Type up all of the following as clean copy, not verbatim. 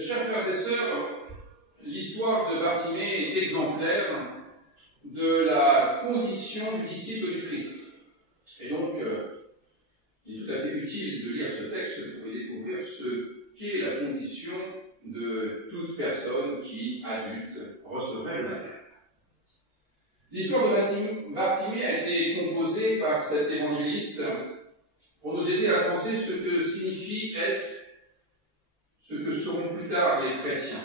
Chers frères et sœurs, l'histoire de Bartimée est exemplaire de la condition du disciple du Christ. Et donc, il est tout à fait utile de lire ce texte pour y découvrir ce qu'est la condition de toute personne qui, adulte, recevrait le baptême. L'histoire de Bartimée a été composée par cet évangéliste pour nous aider à penser ce que signifie être ce que seront plus tard les chrétiens.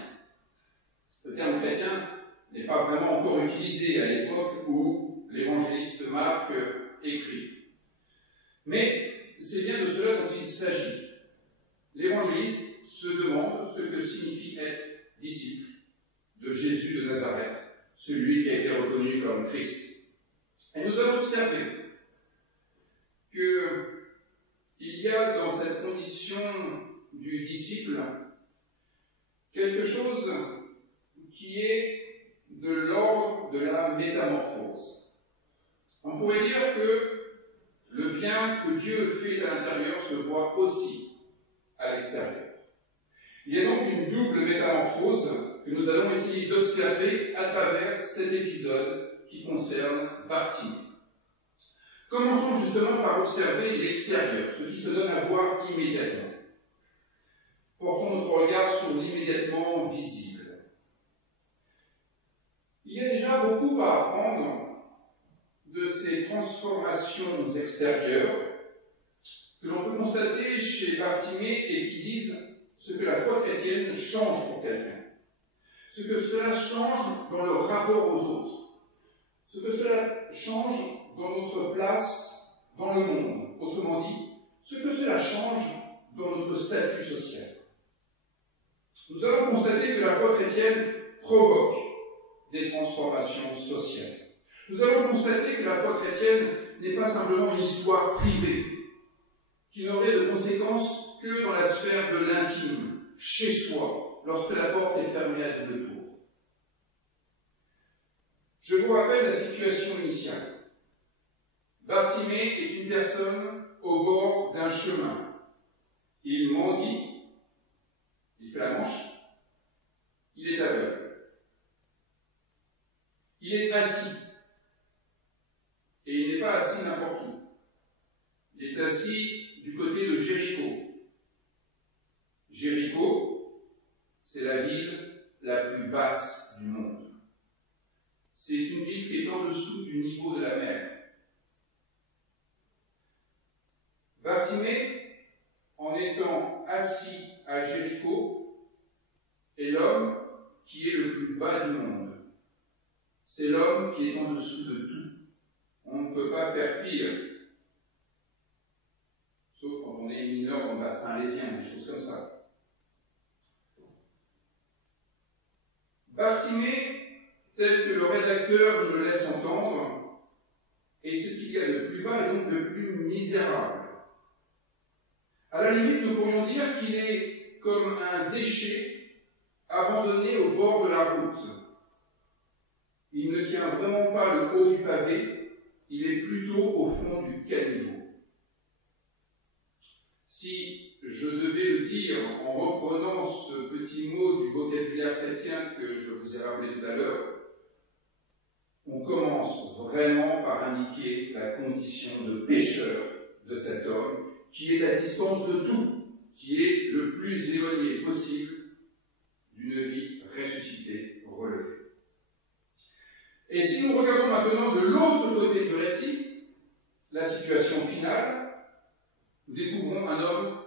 Le terme chrétien n'est pas vraiment encore utilisé à l'époque où l'évangéliste Marc écrit. Mais c'est bien de cela dont il s'agit. L'évangéliste se demande ce que signifie être disciple de Jésus de Nazareth, celui qui a été reconnu comme Christ. Et nous avons observé qu'il y a dans cette condition du disciple quelque chose qui est de l'ordre de la métamorphose. On pourrait dire que le bien que Dieu fait à l'intérieur se voit aussi à l'extérieur. Il y a donc une double métamorphose que nous allons essayer d'observer à travers cet épisode qui concerne Bartimée. Commençons justement par observer l'extérieur, ce qui se donne à voir immédiatement. Portons notre regard sur l'immédiatement visible. Il y a déjà beaucoup à apprendre de ces transformations extérieures que l'on peut constater chez Bartimée et qui disent ce que la foi chrétienne change pour quelqu'un, ce que cela change dans le rapport aux autres, ce que cela change dans notre place dans le monde, autrement dit, ce que cela change dans notre statut social. Nous allons constater que la foi chrétienne provoque des transformations sociales. Nous allons constater que la foi chrétienne n'est pas simplement une histoire privée, qui n'aurait de conséquences que dans la sphère de l'intime, chez soi, lorsque la porte est fermée à double tour. Je vous rappelle la situation initiale. Bartimée est une personne au bord d'un chemin. Il mendie, il fait la manche, il est aveugle. Il est assis, et il n'est pas assis n'importe où. Il est assis du côté de Jéricho. Jéricho, c'est la ville la plus basse du monde. C'est une ville qui est en dessous du niveau de la mer. Bartimée, en étant assis à Jéricho, est l'homme qui est le plus bas du monde. C'est l'homme qui est en dessous de tout. On ne peut pas faire pire. Sauf quand on est mineur dans le bassin alésien, des choses comme ça. Bartimée, tel que le rédacteur nous le laisse entendre, est ce qu'il y a de plus bas et donc de plus misérable. À la limite, nous pourrions dire qu'il est comme un déchet abandonné au bord de la route. Il ne tient vraiment pas le haut du pavé, il est plutôt au fond du caniveau. Si je devais le dire en reprenant ce petit mot du vocabulaire chrétien que je vous ai rappelé tout à l'heure, on commence vraiment par indiquer la condition de pécheur de cet homme qui est à distance de tout, qui est le plus éloigné possible d'une vie ressuscitée, relevée. Et si nous regardons maintenant de l'autre côté du récit, la situation finale, nous découvrons un homme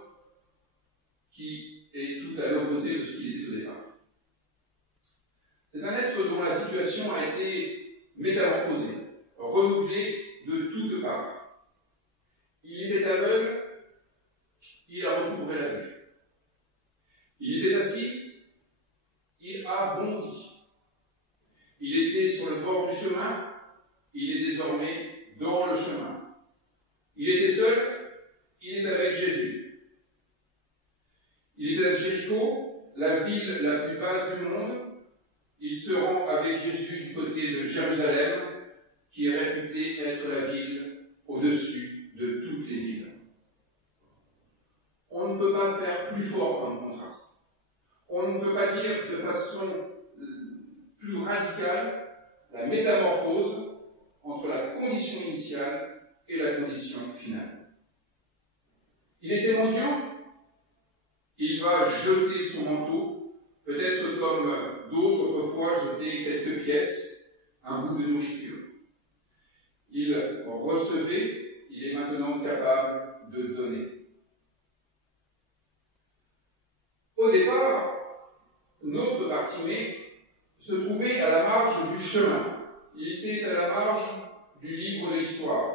qui est tout à l'opposé de ce qu'il était au départ. C'est un être dont la situation a été métamorphosée, renouvelée de toutes parts. Il était aveugle, il a recouvré la vue. Il était assis, il a bondi. Il était sur le bord du chemin, il est désormais dans le chemin. Il était seul, il est avec Jésus. Il est à Jéricho, la ville la plus basse du monde. Il se rend avec Jésus du côté de Jérusalem, qui est réputée être la ville au-dessus de toutes les villes. On ne peut pas faire plus fort comme contraste. On ne façon plus radicale la métamorphose entre la condition initiale et la condition finale. Il était mendiant, il va jeter son manteau, peut-être comme d'autres autrefois jetaient quelques pièces, un bout de nourriture. Il recevait, il est maintenant capable de donner. Au départ, notre Bartimée se trouvait à la marge du chemin. Il était à la marge du livre de l'histoire.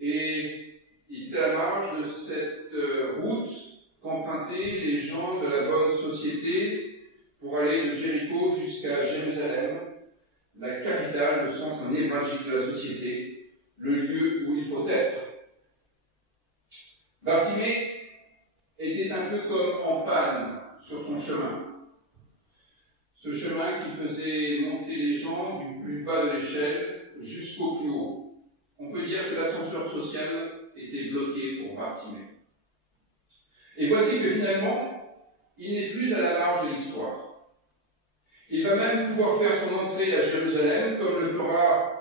Et il était à la marge de cette route qu'empruntaient les gens de la bonne société pour aller de Jéricho jusqu'à Jérusalem, la capitale, le centre névralgique de la société, le lieu où il faut être. Bartimée était un peu comme en panne sur son chemin. Ce chemin qui faisait monter les gens du plus bas de l'échelle jusqu'au plus haut. On peut dire que l'ascenseur social était bloqué pour Bartimée. Et voici que finalement, il n'est plus à la marge de l'histoire. Il va même pouvoir faire son entrée à Jérusalem, comme le fera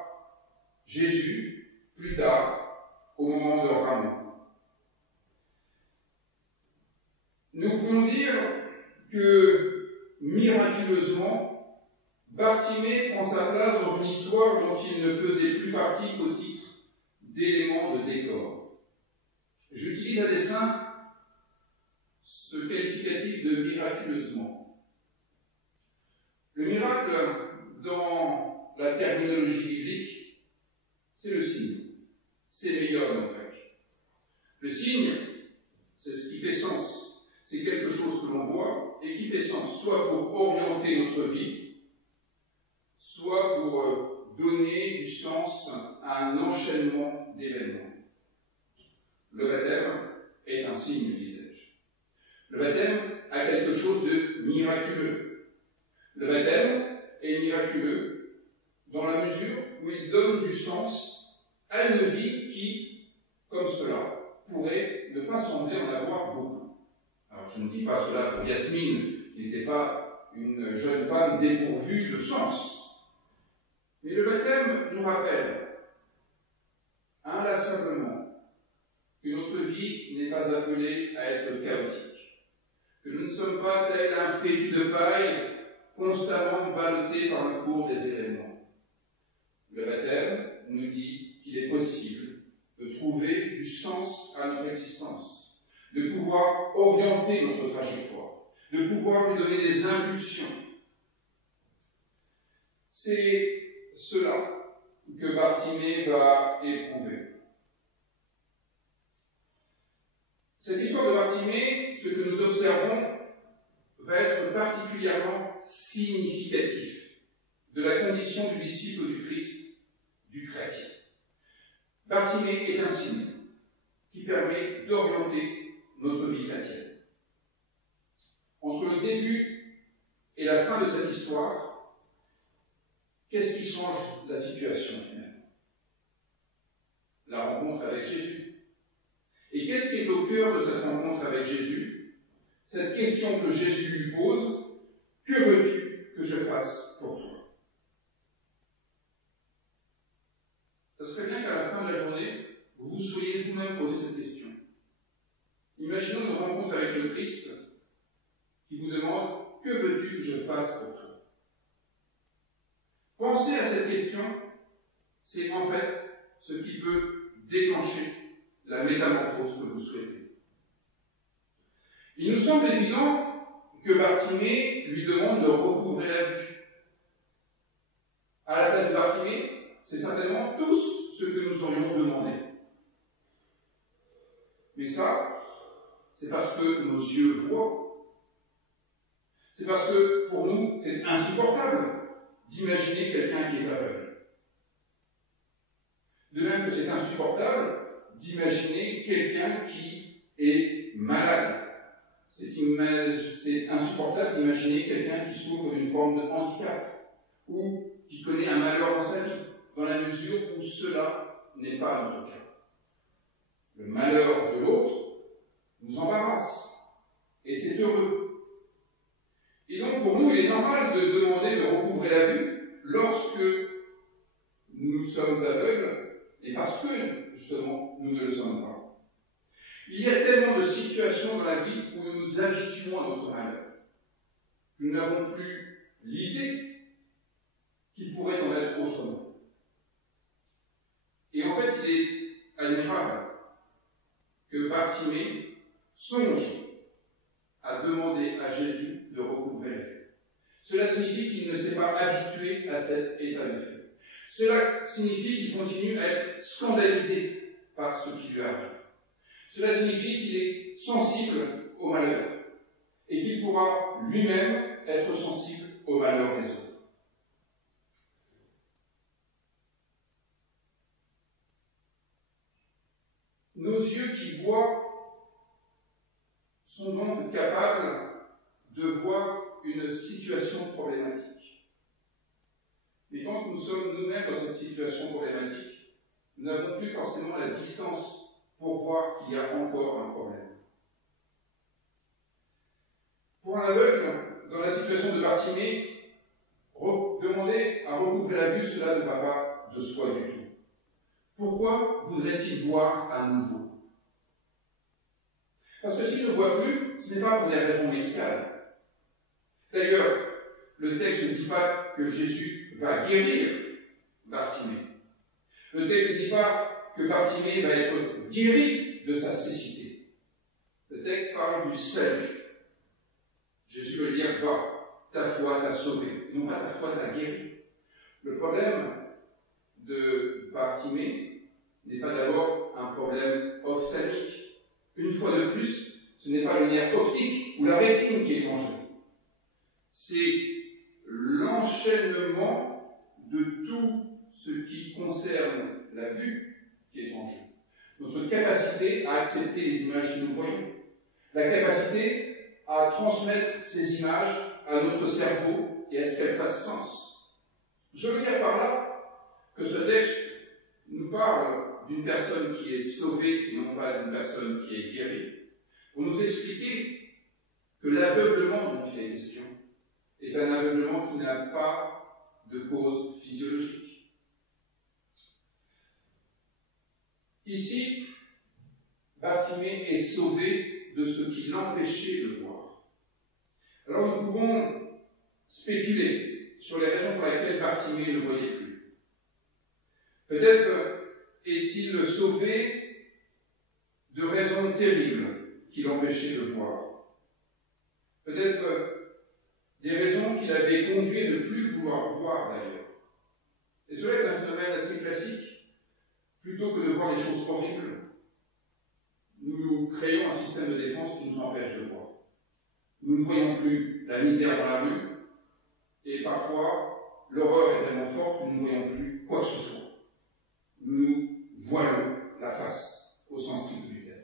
Jésus plus tard, au moment de Ramon. Nous pouvons dire que, miraculeusement, Bartimée prend sa place dans une histoire dont il ne faisait plus partie qu'au titre d'éléments de décor. J'utilise à dessein ce qualificatif de miraculeusement. Le miracle, dans la terminologie biblique, c'est le signe. C'est le meilleur dans le grec. Le signe, c'est ce qui fait sens. C'est quelque chose que l'on voit et qui fait sens, soit pour orienter notre vie, soit pour donner du sens à un enchaînement d'événements. Le baptême est un signe, disais-je. Le baptême a quelque chose de miraculeux. Le baptême est miraculeux dans la mesure où il donne du sens à une vie qui, comme cela, pourrait ne pas sembler en avoir beaucoup. Alors je ne dis pas cela pour Yasmine, qui n'était pas une jeune femme dépourvue de sens. Mais le baptême nous rappelle inlassablement que notre vie n'est pas appelée à être chaotique, que nous ne sommes pas tel un fétu de paille constamment ballotté par le cours des événements. Le baptême nous dit qu'il est possible de trouver du sens à notre existence, de pouvoir orienter notre trajectoire, de pouvoir lui donner des impulsions. C'est cela que Bartimée va éprouver. Cette histoire de Bartimée, ce que nous observons, va être particulièrement significatif de la condition du disciple du Christ, du chrétien. Bartimée est un signe qui permet d'orienter notre vie chrétienne. Entre le début et la fin de cette histoire, qu'est-ce qui change la situation finalement? La rencontre avec Jésus. Et qu'est-ce qui est au cœur de cette rencontre avec Jésus? Cette question que Jésus lui pose: que veux-tu que je fasse pour toi? Ce serait bien qu'à la fin de la journée, vous vous soyez vous-même posé cette question. Imaginons une rencontre avec le Christ qui vous demande « Que veux-tu que je fasse pour toi ?» Penser à cette question, c'est en fait ce qui peut déclencher la métamorphose que vous souhaitez. Il nous semble évident que Bartimée lui demande de recouvrer la vue. À la place de Bartimée, c'est certainement tous ce que nous aurions demandé. Mais ça, c'est parce que nos yeux voient. C'est parce que, pour nous, c'est insupportable d'imaginer quelqu'un qui est aveugle. De même que c'est insupportable d'imaginer quelqu'un qui est malade. C'est insupportable d'imaginer quelqu'un qui souffre d'une forme de handicap ou qui connaît un malheur dans sa vie, dans la mesure où cela n'est pas notre cas. Le malheur de l'autre nous embarrasse, et c'est heureux. Et donc pour nous, il est normal de demander de recouvrer la vue lorsque nous sommes aveugles, et parce que, justement, nous ne le sommes pas. Il y a tellement de situations dans la vie où nous nous habituons à notre malheur. Nous n'avons plus l'idée qu'il pourrait en être autrement. Et en fait, il est admirable que Bartimée songe à demander à Jésus de recouvrer la vue. Cela signifie qu'il ne s'est pas habitué à cet état de fait. Cela signifie qu'il continue à être scandalisé par ce qui lui arrive. Cela signifie qu'il est sensible au malheur et qu'il pourra lui-même être sensible au malheur des autres. Nos yeux qui voient sont donc capables de voir une situation problématique. Mais quand nous sommes nous-mêmes dans cette situation problématique, nous n'avons plus forcément la distance pour voir qu'il y a encore un problème. Pour un aveugle, dans la situation de Bartimée, demander à recouvrer la vue, cela ne va pas de soi du tout. Pourquoi voudrait-il voir à nouveau? Parce que s'il ne voit plus, ce n'est pas pour des raisons médicales. D'ailleurs, le texte ne dit pas que Jésus va guérir Bartimée. Le texte ne dit pas que Bartimée va être guéri de sa cécité. Le texte parle du salut. Jésus veut dire, va, ta foi t'a sauvé, non pas ta foi t'a guéri. Le problème de Bartimée n'est pas d'abord un problème ophtalmique. Une fois de plus, ce n'est pas le nerf optique ou la rétine qui est en jeu. C'est l'enchaînement de tout ce qui concerne la vue qui est en jeu. Notre capacité à accepter les images que nous voyons, la capacité à transmettre ces images à notre cerveau et à ce qu'elles fassent sens. Je veux dire par là que ce texte nous parle d'une personne qui est sauvée et non pas d'une personne qui est guérie, pour nous expliquer que l'aveuglement dont il est question est un aveuglement qui n'a pas de cause physiologique. Ici, Bartimée est sauvé de ce qui l'empêchait de voir. Alors nous pouvons spéculer sur les raisons pour lesquelles Bartimée ne voyait plus. Peut-être est-il sauvé de raisons terribles qui l'empêchaient de voir. Peut-être des raisons qui l'avaient conduit à ne plus vouloir voir d'ailleurs. Et cela est un phénomène assez classique. Plutôt que de voir des choses horribles, nous créons un système de défense qui nous empêche de voir. Nous ne voyons plus la misère dans la rue, et parfois, l'horreur est tellement forte que nous ne voyons plus quoi que ce soit. Nous voilons la face, au sens strict du terme.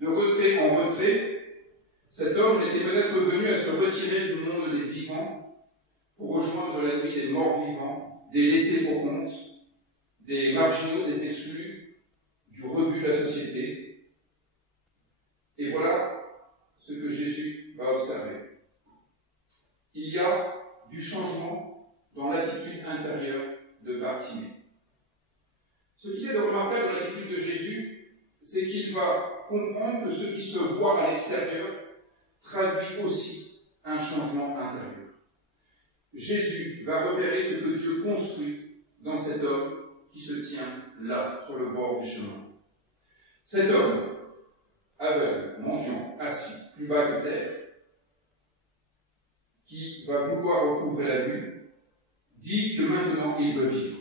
De retrait en retrait, cet homme était peut-être venu à se retirer du monde des vivants pour rejoindre la nuit des morts vivants, des laissés pour compte, des marginaux, des exclus, du rebut de la société. Et voilà ce que Jésus va observer. Il y a du changement dans l'attitude intérieure de Bartimée. Ce qu'il y a de remarquable dans l'attitude de Jésus, c'est qu'il va comprendre que ce qui se voit à l'extérieur traduit aussi un changement intérieur. Jésus va repérer ce que Dieu construit dans cet homme qui se tient là, sur le bord du chemin. Cet homme, aveugle, mendiant, assis, plus bas que terre, qui va vouloir recouvrer la vue, dit que maintenant il veut vivre.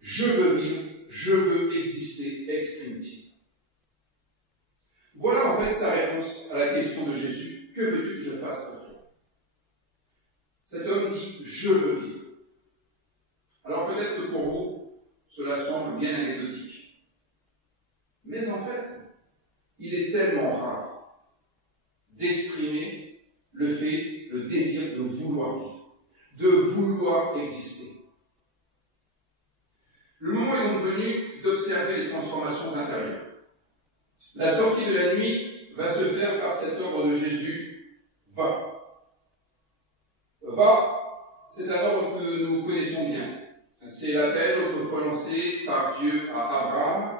Je veux vivre, je veux exister, exprime-t-il. Voilà en fait sa réponse à la question de Jésus. Que veux-tu que je fasse pour toi? Cet homme dit, je veux vivre. Alors peut-être que pour vous, cela semble bien anecdotique. Mais en fait, il est tellement rare d'exprimer le fait, le désir de vouloir vivre, de vouloir exister. Le moment est donc venu d'observer les transformations intérieures. La sortie de la nuit va se faire par cet ordre de Jésus, va. Va, c'est un ordre que nous connaissons bien. C'est l'appel autrefois lancé par Dieu à Abraham,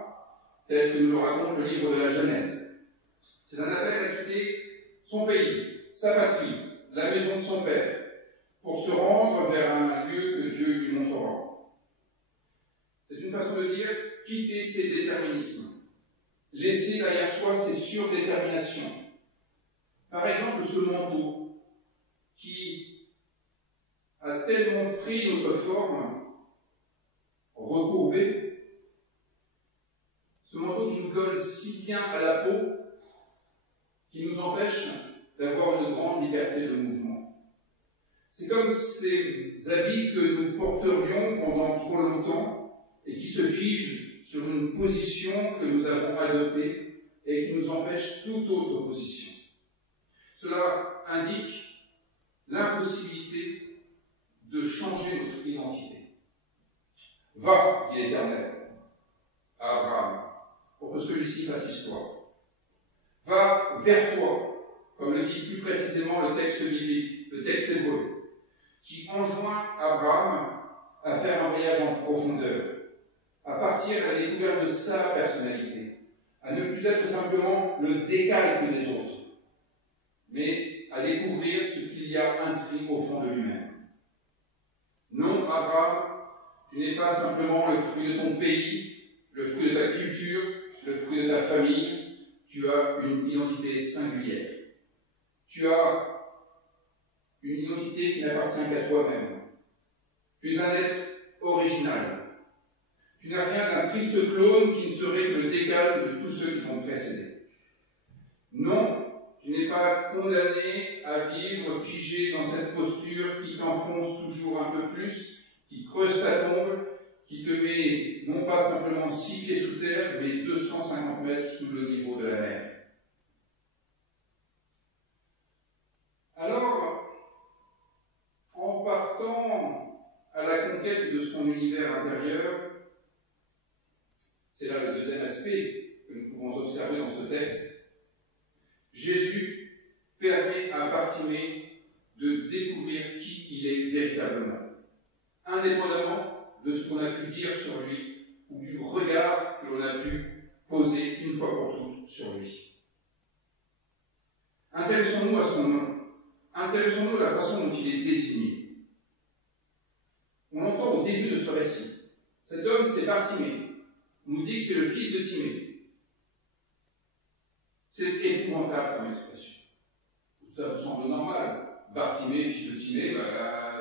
tel que nous le raconte le livre de la Genèse. C'est un appel à quitter son pays, sa patrie, la maison de son père, pour se rendre vers un lieu que Dieu lui montrera. C'est une façon de dire quitter ses déterminismes, laisser derrière soi ses surdéterminations. Par exemple, ce manteau qui a tellement pris notre forme recourbée, ce manteau qui nous colle si bien à la peau, qui nous empêche d'avoir une grande liberté de mouvement. C'est comme ces habits que nous porterions pendant trop longtemps et qui se figent sur une position que nous avons adoptée et qui nous empêche toute autre position. Cela indique l'impossibilité de changer notre identité. Va, dit l'Éternel à Abraham, pour que celui-ci fasse histoire. Va vers toi, comme le dit plus précisément le texte biblique, le texte hébreu, qui enjoint Abraham à faire un voyage en profondeur, à partir à la découverte de sa personnalité, à ne plus être simplement le décalque des autres, mais à découvrir ce qu'il y a inscrit au fond de lui-même. Non, Abraham, tu n'es pas simplement le fruit de ton pays, le fruit de ta culture, le fruit de ta famille, tu as une identité singulière. Tu as une identité qui n'appartient qu'à toi-même. Tu es un être original. Tu n'as rien d'un triste clone qui ne serait que le décalque de tous ceux qui t'ont précédé. Non, tu n'es pas condamné à vivre figé dans cette posture qui t'enfonce toujours un peu plus, qui creuse ta tombe, qui te met non pas simplement 6 pieds sous terre, mais 250 mètres sous le niveau de la mer. Alors, en partant à la conquête de son univers intérieur, c'est là le deuxième aspect que nous pouvons observer dans ce texte, Jésus permet à Bartimée de découvrir qui il est véritablement, indépendamment de ce qu'on a pu dire sur lui ou du regard que l'on a pu poser une fois pour toutes sur lui. Intéressons-nous à son nom. Intéressons-nous à la façon dont il est désigné. On l'entend au début de ce récit. Cet homme, c'est Bartimée. On nous dit que c'est le fils de Timée. C'est épouvantable comme expression. Ça vous semble normal. Bartimée, fils de Timée,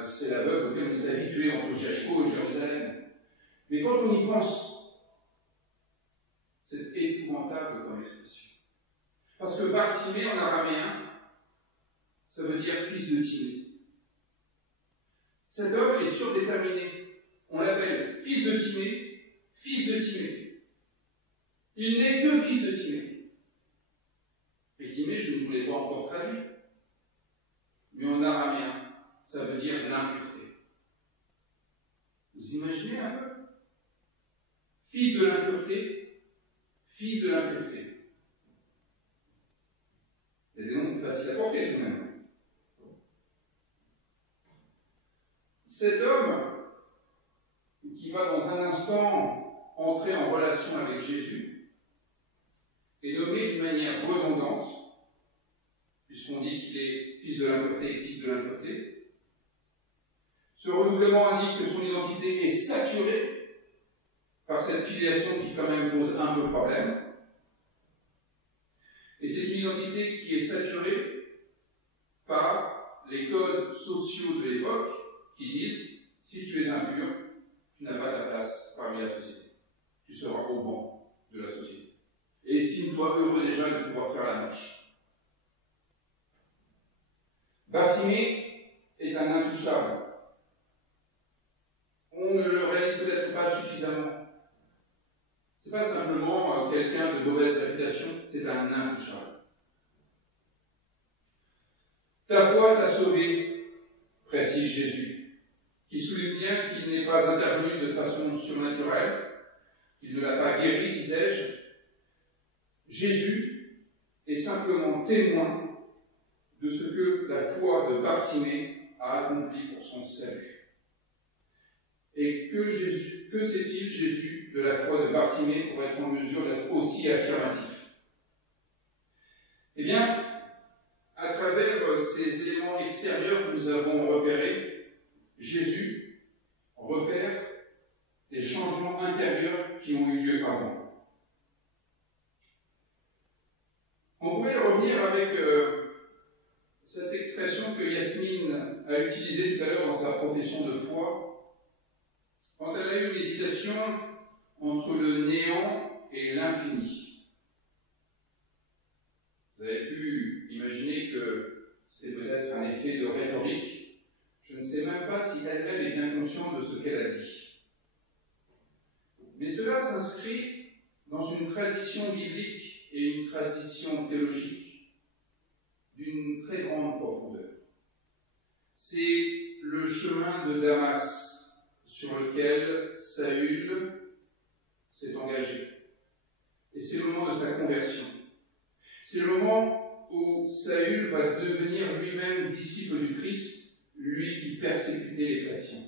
c'est l'aveugle auquel on est habitué entre Jéricho et Jérusalem. Mais quand on y pense, c'est épouvantable comme expression. Parce que Bartimée en araméen, ça veut dire fils de Timée. Cet homme est surdéterminé. On l'appelle fils de Timée, fils de Timée. Il n'est que fils de Timée. Et Timée, je ne vous l'ai pas encore traduit. Mais en araméen, ça veut dire l'impureté. Vous imaginez un peu? Fils de l'impureté, fils de l'impureté. Il y a des noms faciles à porter tout de même. Cet homme, qui va dans un instant entrer en relation avec Jésus, est nommé d'une manière redondante, puisqu'on dit qu'il est fils de l'impureté et fils de l'impureté. Ce renouvellement indique que son identité est saturée par cette filiation qui quand même pose un peu problème. Et c'est une identité qui est saturée par les codes sociaux de l'époque qui disent « si tu es impur, tu n'as pas ta place parmi la société. Tu seras au banc de la société. Et estime-toi heureux déjà de pouvoir faire la marche. » Bartimée est un intouchable. On ne le réalise peut-être pas suffisamment. Ce n'est pas simplement quelqu'un de mauvaise réputation, c'est un intouchable. Ta foi t'a sauvé, précise Jésus, qui souligne bien qu'il n'est pas intervenu de façon surnaturelle, qu'il ne l'a pas guéri, disais-je. Jésus est simplement témoin de ce que la foi de Bartimée a accompli pour son salut. Et que sait-il, Jésus, de la foi de Bartimée pour être en mesure d'être aussi affirmatif? Eh bien, à travers ces éléments extérieurs que nous avons repérés, Jésus repère les changements intérieurs qui ont eu lieu avant. On pourrait revenir avec cette expression que Yasmine a utilisée tout à l'heure dans sa profession de foi, quand elle a eu une hésitation entre le néant et l'infini. Vous avez pu imaginer que c'était peut-être un effet de rhétorique. Je ne sais même pas si elle-même est bien consciente de ce qu'elle a dit. Mais cela s'inscrit dans une tradition biblique et une tradition théologique d'une très grande profondeur. C'est le chemin de Damas sur lequel Saül s'est engagé. Et c'est le moment de sa conversion. C'est le moment où Saül va devenir lui-même disciple du Christ, lui qui persécutait les chrétiens.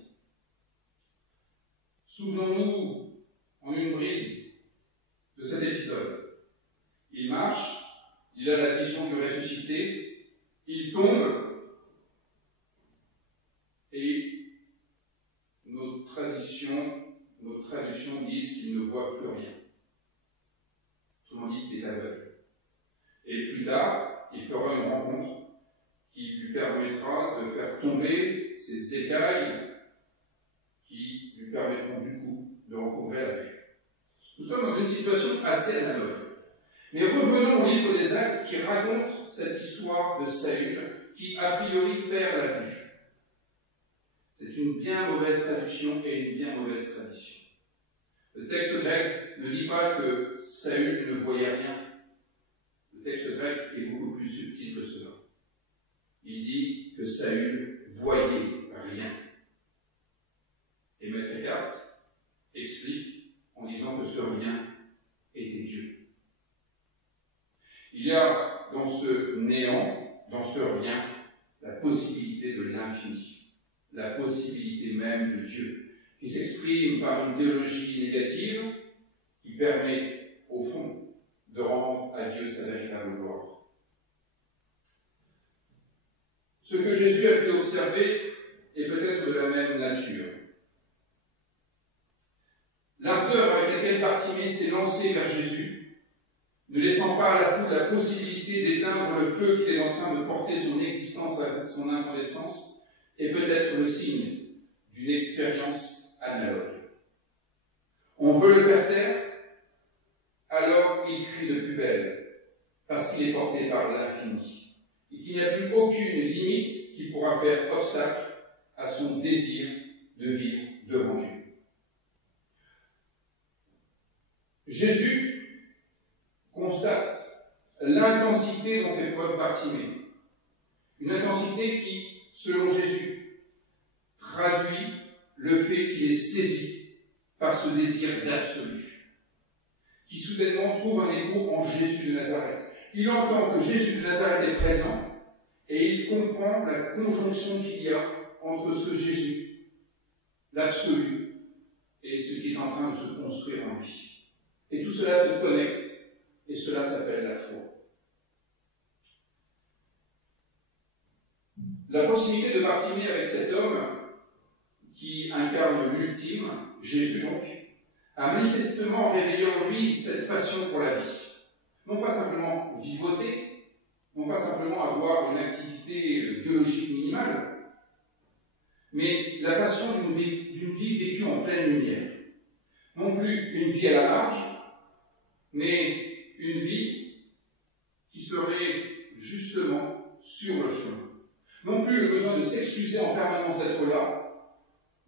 Souvenons-nous en une bride de cet épisode. Il marche, il a la vision du ressuscité, il tombe, et nos traductions disent qu'il ne voit plus rien. Autrement dit qu'il est aveugle. Et plus tard, il fera une rencontre qui lui permettra de faire tomber ces écailles qui lui permettront du coup de recouvrer la vue. Nous sommes dans une situation assez analogue. Mais revenons au livre des Actes qui raconte cette histoire de Saül qui, a priori, perd la vue. C'est une bien mauvaise traduction et une bien mauvaise tradition. Le texte grec ne dit pas que Saül ne voyait rien. Le texte grec est beaucoup plus subtil que cela. Il dit que Saül voyait rien. Et Maître Eckhart explique en disant que ce rien était Dieu. Il y a dans ce néant, dans ce rien, la possibilité de l'infini, la possibilité même de Dieu, qui s'exprime par une théologie négative qui permet, au fond, de rendre à Dieu sa véritable gloire. Ce que Jésus a pu observer est peut-être de la même nature. L'ardeur avec laquelle Bartimée s'est lancé vers Jésus, ne laissant pas à la foule la possibilité d'éteindre le feu qui est en train de porter son existence à son incandescence, est peut-être le signe d'une expérience analogue. On veut le faire taire, alors il crie de plus belle, parce qu'il est porté par l'infini, et qu'il n'y a plus aucune limite qui pourra faire obstacle à son désir de vivre devant Dieu. Jésus constate l'intensité dont fait preuve Bartimée. Une intensité qui, selon Jésus, traduit le fait qu'il est saisi par ce désir d'absolu, qui soudainement trouve un écho en Jésus de Nazareth. Il entend que Jésus de Nazareth est présent et il comprend la conjonction qu'il y a entre ce Jésus, l'absolu, et ce qui est en train de se construire en lui. Et tout cela se connecte, et cela s'appelle la foi. La proximité de Bartimée avec cet homme, qui incarne l'ultime, Jésus donc, a manifestement réveillé en lui cette passion pour la vie. Non pas simplement vivoter, non pas simplement avoir une activité biologique minimale, mais la passion d'une vie vécue en pleine lumière. Non plus une vie à la marge, mais une vie qui serait justement sur le chemin. Non plus le besoin de s'excuser en permanence d'être là,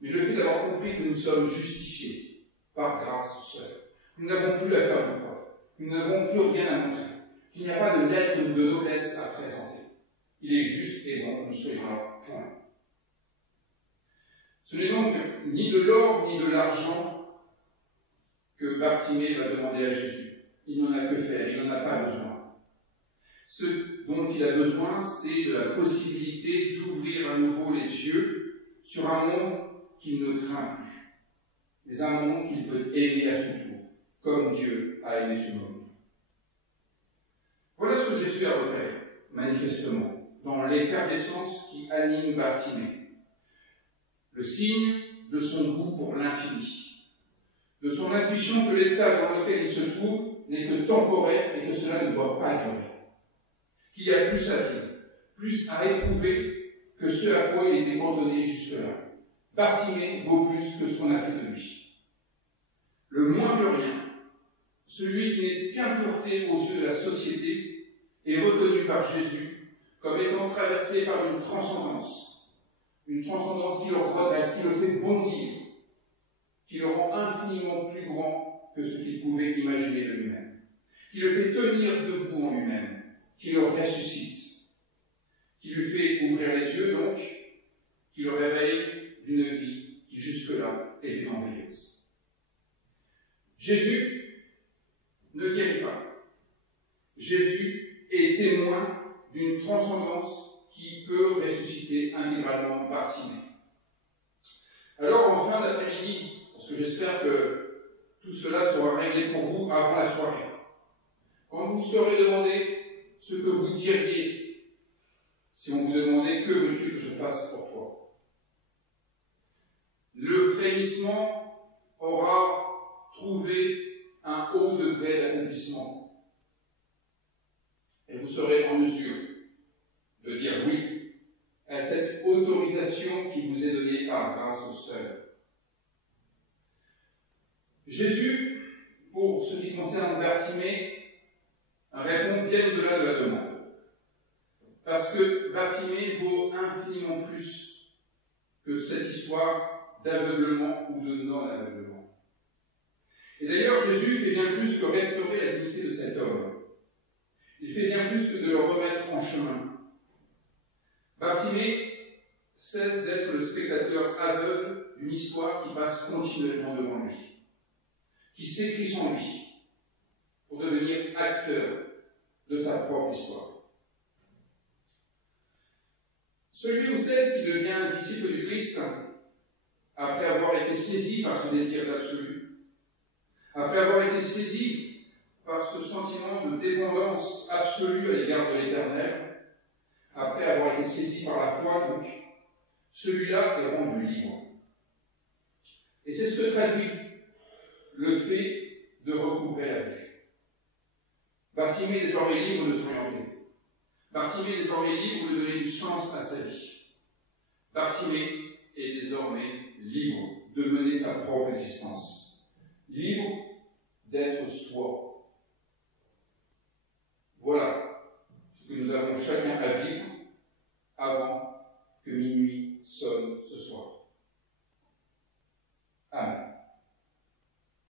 mais le fait d'avoir compris que nous sommes justifiés par grâce seule. Nous n'avons plus à faire de preuve, nous n'avons plus rien à montrer, qu'il n'y a pas de lettre de noblesse à présenter. Il est juste et bon que nous soyons là, point. Ce n'est donc ni de l'or ni de l'argent que Bartimée va demander à Jésus. Il n'en a que faire, il n'en a pas besoin. Ce dont il a besoin, c'est de la possibilité d'ouvrir à nouveau les sur un monde qu'il ne craint plus, mais un monde qu'il peut aimer à son tour, comme Dieu a aimé ce monde. Voilà ce que Jésus a repéré, manifestement, dans l'effervescence qui anime Bartimée. Le signe de son goût pour l'infini, de son intuition que l'état dans lequel il se trouve n'est que temporaire et que cela ne doit pas durer, qu'il y a plus à vivre, plus à éprouver que ce à quoi il était condamné jusque-là. Bartimée vaut plus que ce qu'on a fait de lui. Le moins que rien, celui qui n'est qu'impureté aux yeux de la société, est reconnu par Jésus comme étant traversé par une transcendance qui le redresse, qui le fait bondir, qui le rend infiniment plus grand que ce qu'il pouvait imaginer de lui-même, qui le fait tenir debout en lui-même, qui le ressuscite, qui lui fait ouvrir les yeux donc, qui le réveille d'une vie qui jusque-là était enveilleuse. Jésus ne guérit pas. Jésus est témoin d'une transcendance qui peut ressusciter intégralement Bartimée. Alors, en fin d'après-midi, parce que j'espère que tout cela sera réglé pour vous avant la soirée, quand vous vous serez demandé ce que vous diriez si on vous demandait « Que veux-tu que je fasse pour toi ?» Le frémissement aura trouvé un haut degré d'accomplissement. Et vous serez en mesure de dire oui à cette autorisation qui vous est donnée par grâce au seul. Jésus, pour ce qui concerne Bartimée, répond bien au-delà de la demande. Parce que Bartimée vaut infiniment plus que cette histoire d'aveuglement ou de non-aveuglement. Et d'ailleurs, Jésus fait bien plus que restaurer la dignité de cet homme. Il fait bien plus que de le remettre en chemin. Bartimée cesse d'être le spectateur aveugle d'une histoire qui passe continuellement devant lui, qui s'écrit sans lui, pour devenir acteur de sa propre histoire. Celui ou celle qui devient disciple du Christ, après avoir été saisi par ce désir d'absolu, après avoir été saisi par ce sentiment de dépendance absolue à l'égard de l'Éternel, après avoir été saisi par la foi, donc, celui-là est rendu libre. Et c'est ce que traduit le fait de recouvrer la vue. Bartimée est désormais libre de s'orienter. Bartimée est désormais libre de donner du sens à sa vie. Bartimée est désormais libre de mener sa propre existence. Libre d'être soi. Voilà ce que nous avons chacun à vivre avant que minuit sonne ce soir.